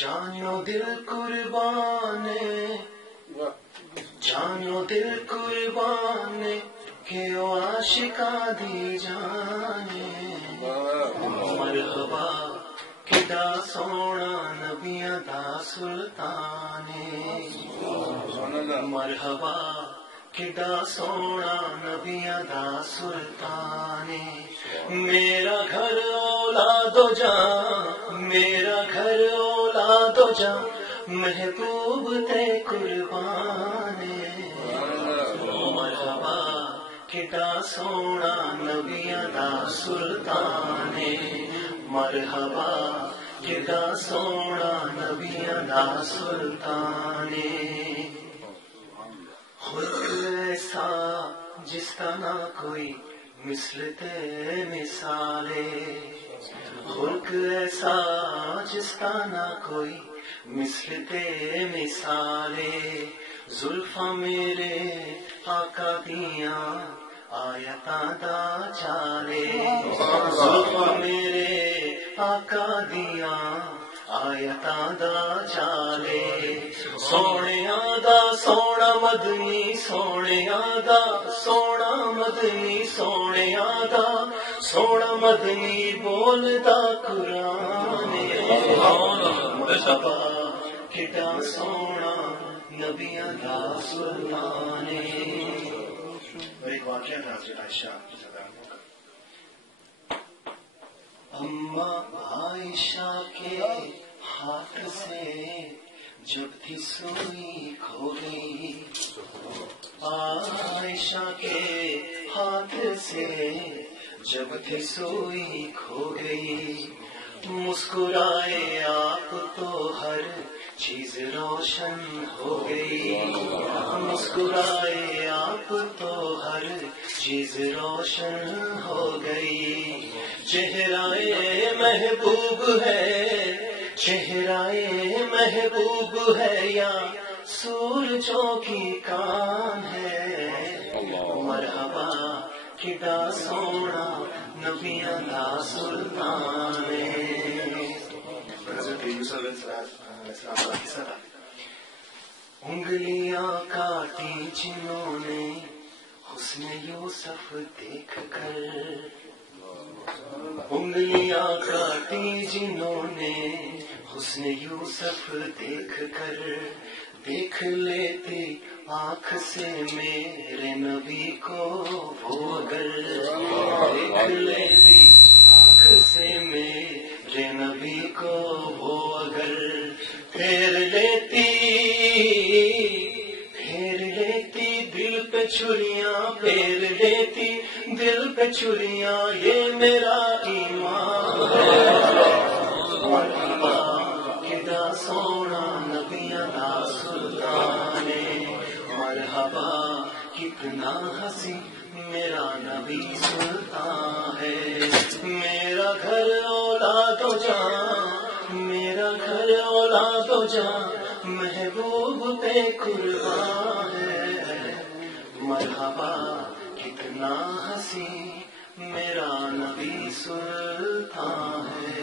جانو دل قربان جانو دل قربان کہ عاشقاں دی جانے مرحبا کدا سونا نبیاں دا سلطانے مرحبا کدا سونا نبیاں دا سلطانے میرا گھر اولاد و جان میرا گھر اولاد و جان محبوب تے قربانے مرحبا کدا سونا نبیاں دا سلطانے مرحبا کدا سونا نبیاں دا سلطانے خلق ایسا جس کا نہ کوئی مثل تے مثالے خلق ایسا جس کا نہ کوئی مثل تے مثالے زلفاں میرے آقا دیاں آیتاں دا چالے زلفاں میرے آقا دیاں آیتاں دا چالے سونیاں دا سونا مدنی سونیاں دا سونا مدنی سونیاں دا سونا مدنی بولدا قرآن مرحبا کدا سونا نبیاں دا سلطانے. اور ایک واقعہ تھا حضرت عائشہ اماں عائشہ کے ہاتھ سے جب تھی سوئی کھو گئی عائشہ کے ہاتھ سے جب تھی سوئی کھو گئی مسکرائے آپ تو ہر چیز روشن ہو گئی مسکرائے آپ تو ہر چیز روشن ہو گئی چہرائے محبوب ہے چہرائے محبوب ہے یا سورجوں کی کان ہے مرحبا کدا سونا نبیاں دا سلطان حضرت یوسف علیہ السلام کا قصہ تھا. انگلیاں کاٹی جنہوں نے حسن یوسف دیکھ کر انگلیاں کاٹی جنہوں نے حسن یوسف دیکھ کر دیکھ لیتے آنکھ سے میرے نبی کو وہ اگر دیکھ لیتی آنکھ سے میرے نبی کو وہ اگر پھیر لیتی دل پہ چھریاں پھیر لیتی دل پہ چھریاں یہ میرا ایمان ہے مرحبا کدا سونا نبیاں دا سلطانے مرحبا کتنا ہنسی میرا نبی سلطان ہے میرا گھر اولاد و جان میرا گھر اولاد و جان محبوب پہ قربان ہے مرحبا کتنا ہنسی میرا نبی سلطان ہے.